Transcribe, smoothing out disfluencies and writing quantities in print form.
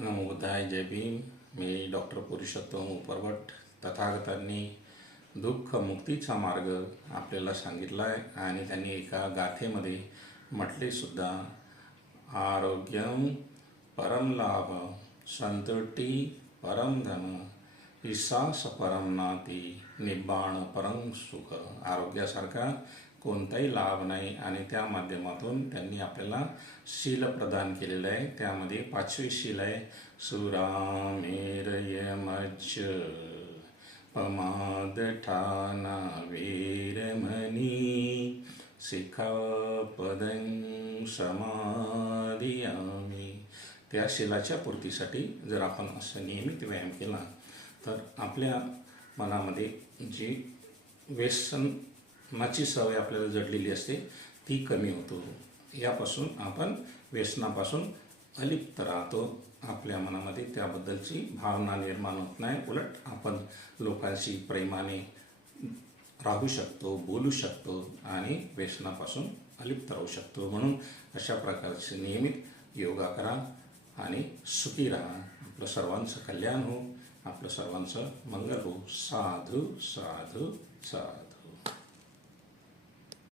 नमो बुद्धाय. जय भीम. मी doctor Purushottam Uparwat. तथागतांनी दुःख मुक्तीचा मार्ग आपल्याला सांगितला आहे आणि त्यांनी एका गाथेमध्ये म्हटले सुद्धा, आरोग्यम परम लाभ, संतुष्टी परम धन, विश्वास परम नाती, निब्बाण परम सुख. आरोग्यासारखा कोणताही लाभ नाही आणि त्या माध्यमातून त्यांनी आपल्याला शील प्रदान केलेलं आहे. त्यामध्ये 5वे शील आहे सुरामेरयमच्च पमादठाना वीरमणी शिखापदं समादियामि. त्या शीलाच्या पूर्तीसाठी जर आपण असं नियमित व्यायाम केला तर आपल्या मनामध्ये जी व्यसनाची सवय आपल्याला जडलेली असते ती कमी होतो. यापासून आपण व्यसनापासून अलिप्त राहतो. आपल्या मनामध्ये त्याबद्दलची भावना निर्माण होत नाही. उलट आपण लोकांशी प्रेमाने राहू शकतो, बोलू शकतो आणि व्यसनापासून अलिप्त राहू शकतो. म्हणून अशा प्रकारचे नियमित योगा करा आणि सुखी राहा. आपलं सर्वांचं कल्याण हो, आपलं सर्वांचं मंगल हो. साधू साधू साधू.